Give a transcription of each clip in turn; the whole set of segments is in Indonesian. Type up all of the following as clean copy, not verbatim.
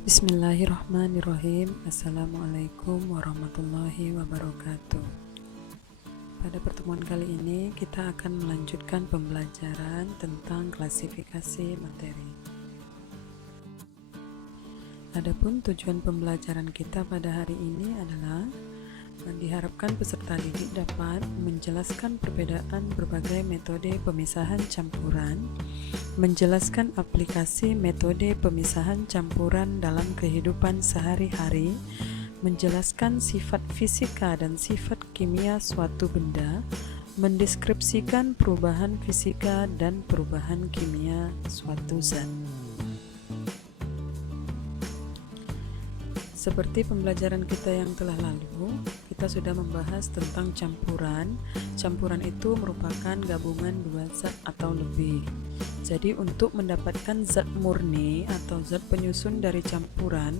Bismillahirrahmanirrahim. Assalamualaikum warahmatullahi wabarakatuh. Pada pertemuan kali ini kita akan melanjutkan pembelajaran tentang klasifikasi materi. Adapun tujuan pembelajaran kita pada hari ini adalah diharapkan peserta didik dapat menjelaskan perbedaan berbagai metode pemisahan campuran, menjelaskan aplikasi metode pemisahan campuran dalam kehidupan sehari-hari, menjelaskan sifat fisika dan sifat kimia suatu benda, mendeskripsikan perubahan fisika dan perubahan kimia suatu zat. Seperti pembelajaran kita yang telah lalu, kita sudah membahas tentang campuran. Campuran itu merupakan gabungan dua zat atau lebih. Jadi untuk mendapatkan zat murni atau zat penyusun dari campuran,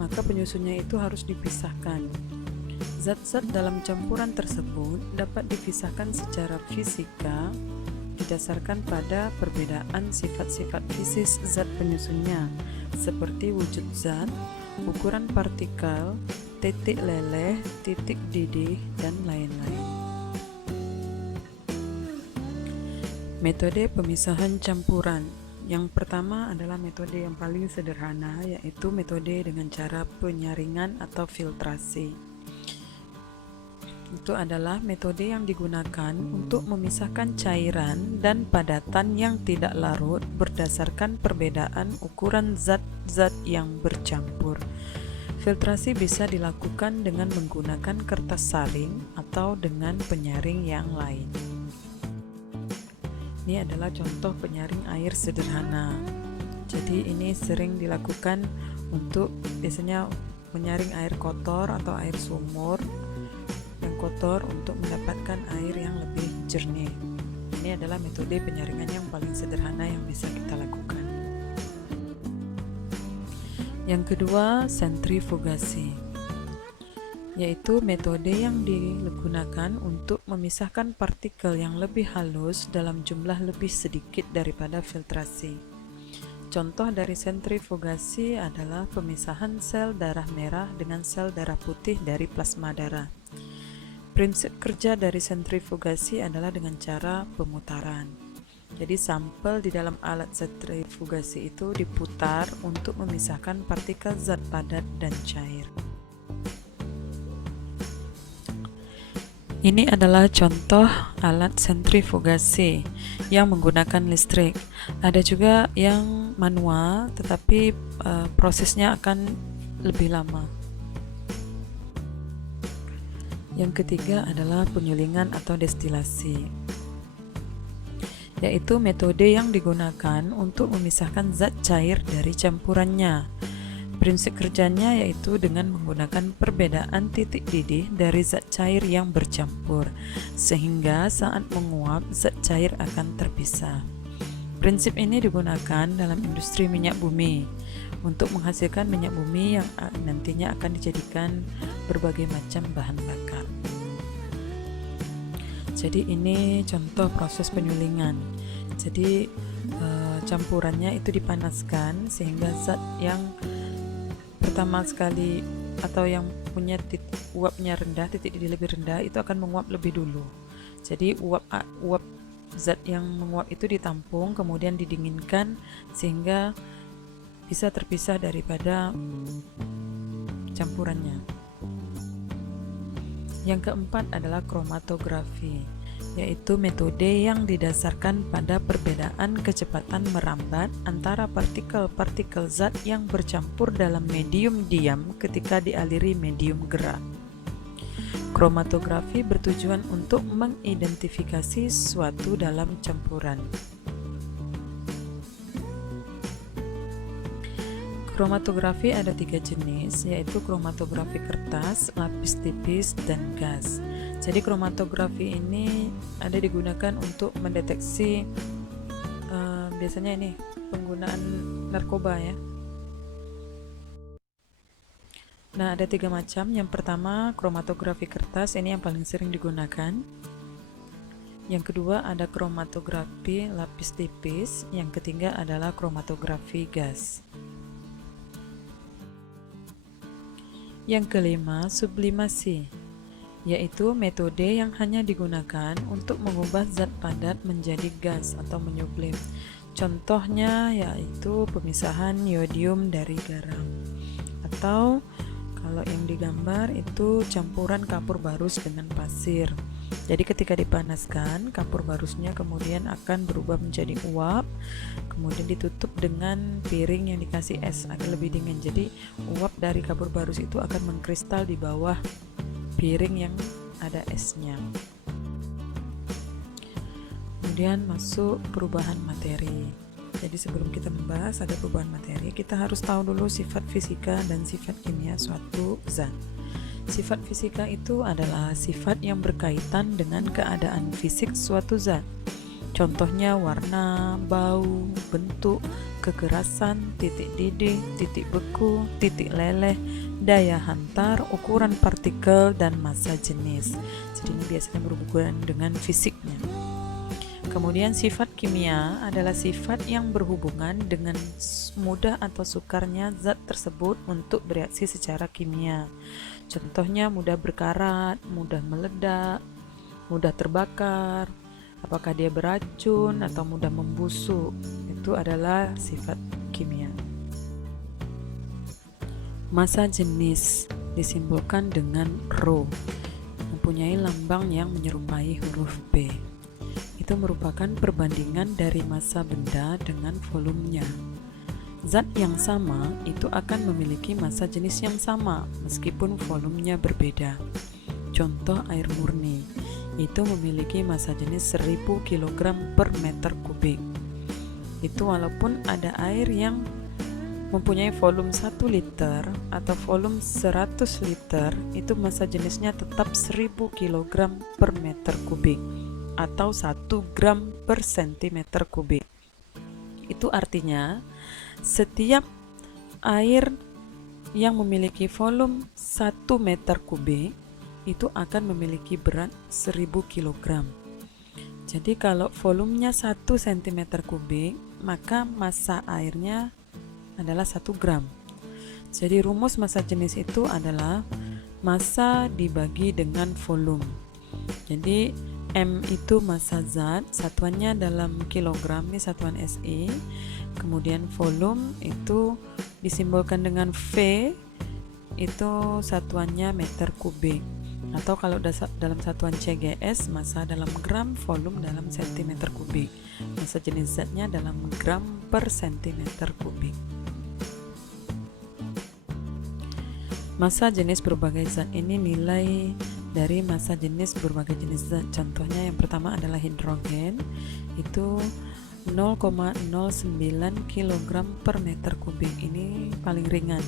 maka penyusunnya itu harus dipisahkan. Zat-zat dalam campuran tersebut dapat dipisahkan secara fisika didasarkan pada perbedaan sifat-sifat fisis zat penyusunnya, seperti wujud zat, ukuran partikel, titik leleh, titik didih, dan lain-lain. Metode pemisahan campuran. Yang pertama adalah metode yang paling sederhana, yaitu metode dengan cara penyaringan atau filtrasi. Itu adalah metode yang digunakan untuk memisahkan cairan dan padatan yang tidak larut berdasarkan perbedaan ukuran zat-zat yang bercampur. Filtrasi bisa dilakukan dengan menggunakan kertas saring atau dengan penyaring yang lain. Ini adalah contoh penyaring air sederhana. Jadi ini sering dilakukan untuk biasanya menyaring air kotor atau air sumur yang kotor untuk mendapatkan air yang lebih jernih. Ini adalah metode penyaringan yang paling sederhana yang bisa kita lakukan. Yang kedua, sentrifugasi, yaitu metode yang digunakan untuk memisahkan partikel yang lebih halus dalam jumlah lebih sedikit daripada filtrasi. Contoh dari sentrifugasi adalah pemisahan sel darah merah dengan sel darah putih dari plasma darah. Prinsip kerja dari sentrifugasi adalah dengan cara pemutaran. Jadi sampel di dalam alat sentrifugasi itu diputar untuk memisahkan partikel zat padat dan cair. Ini adalah contoh alat sentrifugasi yang menggunakan listrik. Ada juga yang manual, tetapi prosesnya akan lebih lama. Yang ketiga adalah penyulingan atau destilasi, yaitu metode yang digunakan untuk memisahkan zat cair dari campurannya. Prinsip kerjanya yaitu dengan menggunakan perbedaan titik didih dari zat cair yang bercampur, sehingga saat menguap zat cair akan terpisah. Prinsip ini digunakan dalam industri minyak bumi untuk menghasilkan minyak bumi yang nantinya akan dijadikan berbagai macam bahan bakar. Jadi ini contoh proses penyulingan. Jadi campurannya itu dipanaskan sehingga zat yang pertama sekali atau yang punya uapnya rendah, titik didih lebih rendah, itu akan menguap lebih dulu. Jadi uap zat yang menguap itu ditampung, kemudian didinginkan sehingga bisa terpisah daripada campurannya. Yang keempat adalah kromatografi, yaitu metode yang didasarkan pada perbedaan kecepatan merambat antara partikel-partikel zat yang bercampur dalam medium diam ketika dialiri medium gerak. Kromatografi bertujuan untuk mengidentifikasi suatu dalam campuran. Kromatografi ada 3 jenis, yaitu kromatografi kertas, lapis tipis, dan gas. Jadi kromatografi ini ada digunakan untuk mendeteksi biasanya ini penggunaan narkoba ya. Nah, ada 3 macam. Yang pertama kromatografi kertas, ini yang paling sering digunakan. Yang kedua ada kromatografi lapis tipis. Yang ketiga adalah kromatografi gas. Yang kelima, sublimasi, yaitu metode yang hanya digunakan untuk mengubah zat padat menjadi gas atau menyublim. Contohnya yaitu pemisahan yodium dari garam, atau kalau yang digambar itu campuran kapur barus dengan pasir. Jadi ketika dipanaskan, kapur barusnya kemudian akan berubah menjadi uap, kemudian ditutup dengan piring yang dikasih es agar lebih dingin. Jadi uap dari kapur barus itu akan mengkristal di bawah piring yang ada esnya. Kemudian masuk perubahan materi. Jadi sebelum kita membahas ada perubahan materi, kita harus tahu dulu sifat fisika dan sifat kimia suatu zat. Sifat fisika itu adalah sifat yang berkaitan dengan keadaan fisik suatu zat. Contohnya warna, bau, bentuk, kekerasan, titik didih, titik beku, titik leleh, daya hantar, ukuran partikel, dan massa jenis. Jadi ini biasanya berhubungan dengan fisiknya. Kemudian sifat kimia adalah sifat yang berhubungan dengan mudah atau sukarnya zat tersebut untuk bereaksi secara kimia. Contohnya mudah berkarat, mudah meledak, mudah terbakar, apakah dia beracun atau mudah membusuk. Itu adalah sifat kimia. Massa jenis disimbolkan dengan Rho, mempunyai lambang yang menyerupai huruf B. Itu merupakan perbandingan dari massa benda dengan volumenya. Zat yang sama itu akan memiliki massa jenis yang sama meskipun volumenya berbeda. Contoh air murni itu memiliki massa jenis 1000 kg per meter kubik. Itu walaupun ada air yang mempunyai volume 1 liter atau volume 100 liter, itu massa jenisnya tetap 1000 kg per meter kubik atau 1 gram per sentimeter kubik. Itu artinya setiap air yang memiliki volume 1 meter kubik itu akan memiliki berat 1000 kg. Jadi kalau volumenya 1 cm kubik, maka massa airnya adalah 1 gram. Jadi rumus massa jenis itu adalah massa dibagi dengan volume. Jadi M itu massa zat, satuannya dalam kilogram, ini satuan SI. Kemudian volume itu disimbolkan dengan V, itu satuannya meter kubik. Atau kalau dalam satuan CGS, massa dalam gram, volume dalam sentimeter kubik. Massa jenis zatnya dalam gram per sentimeter kubik. Massa jenis berbagai zat ini nilai dari massa jenis berbagai jenis zat. Contohnya yang pertama adalah hidrogen, itu 0,09 kg per meter kubik. Ini paling ringan,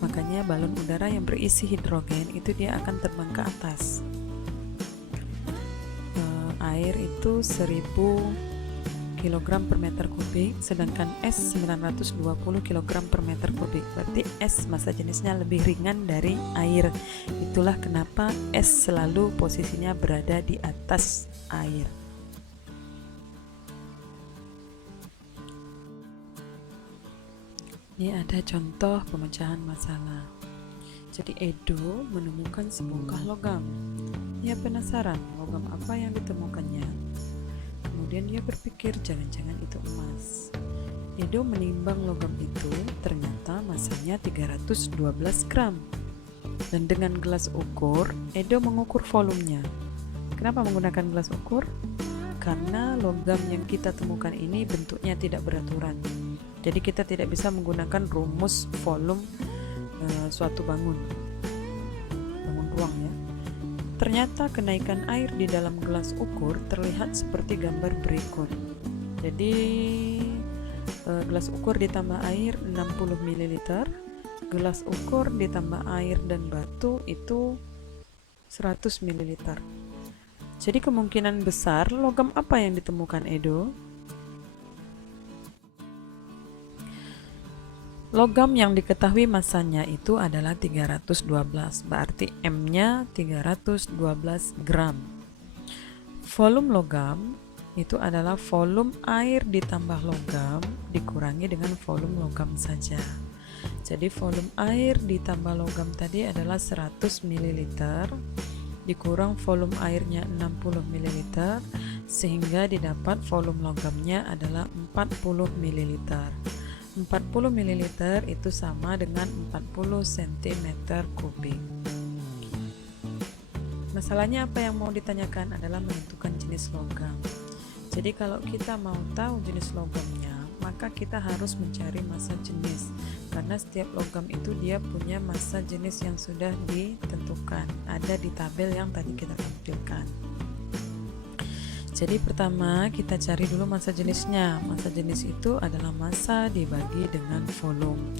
makanya balon udara yang berisi hidrogen itu dia akan terbang ke atas. Air itu 1000 kg per meter kubik, sedangkan es 920 kg per meter kubik. Berarti es massa jenisnya lebih ringan dari air. Itulah kenapa es selalu posisinya berada di atas air. Ini ada contoh pemecahan masalah. Jadi Edo menemukan sebongkah logam. Ia penasaran logam apa yang ditemukannya. Kemudian dia berpikir jangan-jangan itu emas. Edo menimbang logam itu, ternyata massanya 312 gram. Dan dengan gelas ukur, Edo mengukur volumenya. Kenapa menggunakan gelas ukur? Karena logam yang kita temukan ini bentuknya tidak beraturan. Jadi kita tidak bisa menggunakan rumus volume suatu bangun ruang ya. Ternyata kenaikan air di dalam gelas ukur terlihat seperti gambar berikut. Jadi gelas ukur ditambah air 60 ml, gelas ukur ditambah air dan batu itu 100 ml. Jadi kemungkinan besar logam apa yang ditemukan Edo? Logam yang diketahui massanya itu adalah 312, berarti M-nya 312 gram. Volume logam itu adalah volume air ditambah logam dikurangi dengan volume logam saja. Jadi volume air ditambah logam tadi adalah 100 ml dikurang volume airnya 60 ml, sehingga didapat volume logamnya adalah 40 ml. 40 ml itu sama dengan 40 cm3. Masalahnya apa yang mau ditanyakan adalah menentukan jenis logam. Jadi kalau kita mau tahu jenis logamnya, maka kita harus mencari massa jenis, karena setiap logam itu dia punya massa jenis yang sudah ditentukan, ada di tabel yang tadi kita tampilkan. Jadi pertama kita cari dulu massa jenisnya. Massa jenis itu adalah massa dibagi dengan volume.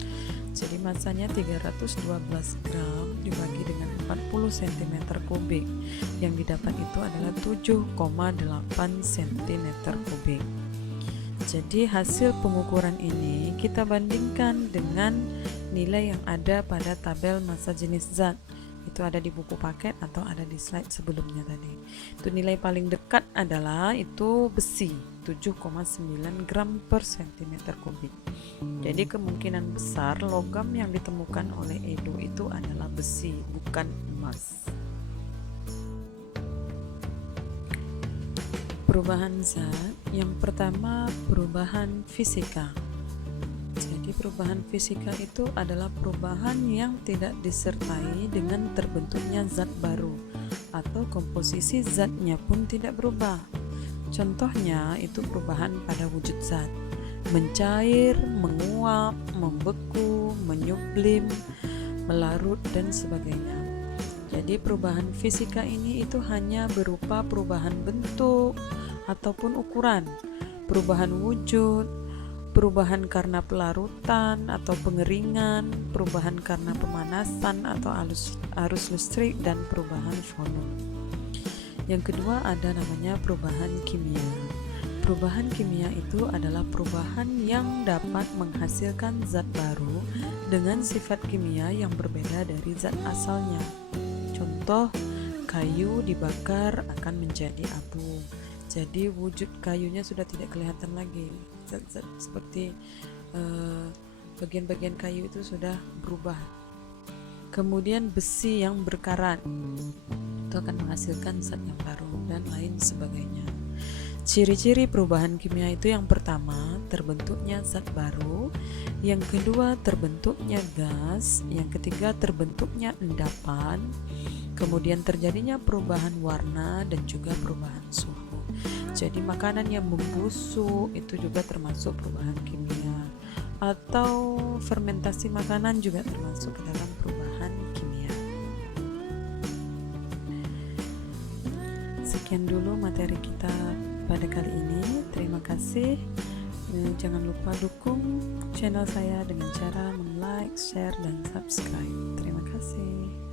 Jadi massanya 312 gram dibagi dengan 40 cm3. Yang didapat itu adalah 7,8 cm3. Jadi hasil pengukuran ini kita bandingkan dengan nilai yang ada pada tabel massa jenis zat. Itu ada di buku paket atau ada di slide sebelumnya tadi. Itu nilai paling dekat adalah itu besi, 7,9 gram per cm3. Jadi kemungkinan besar logam yang ditemukan oleh Edo itu adalah besi, bukan emas. Perubahan zat, yang pertama perubahan fisika. Jadi perubahan fisika itu adalah perubahan yang tidak disertai dengan terbentuknya zat baru, atau komposisi zatnya pun tidak berubah. Contohnya itu perubahan pada wujud zat, mencair, menguap, membeku, menyublim, melarut, dan sebagainya. Jadi perubahan fisika ini itu hanya berupa perubahan bentuk ataupun ukuran, perubahan wujud, perubahan karena pelarutan atau pengeringan, perubahan karena pemanasan atau arus listrik, dan perubahan volume. Yang kedua ada namanya perubahan kimia. Perubahan kimia itu adalah perubahan yang dapat menghasilkan zat baru dengan sifat kimia yang berbeda dari zat asalnya. Contoh, kayu dibakar akan menjadi abu. Jadi wujud kayunya sudah tidak kelihatan lagi. Zat-zat seperti bagian-bagian kayu itu sudah berubah. Kemudian besi yang berkarat itu akan menghasilkan zat yang baru, dan lain sebagainya. Ciri-ciri perubahan kimia itu yang pertama terbentuknya zat baru, yang kedua terbentuknya gas, yang ketiga terbentuknya endapan, kemudian terjadinya perubahan warna dan juga perubahan suhu. Jadi makanan yang membusuk itu juga termasuk perubahan kimia, atau fermentasi makanan juga termasuk ke dalam perubahan kimia. Sekian dulu materi kita pada kali ini. Terima kasih. Jangan lupa dukung channel saya dengan cara like, share, dan subscribe. Terima kasih.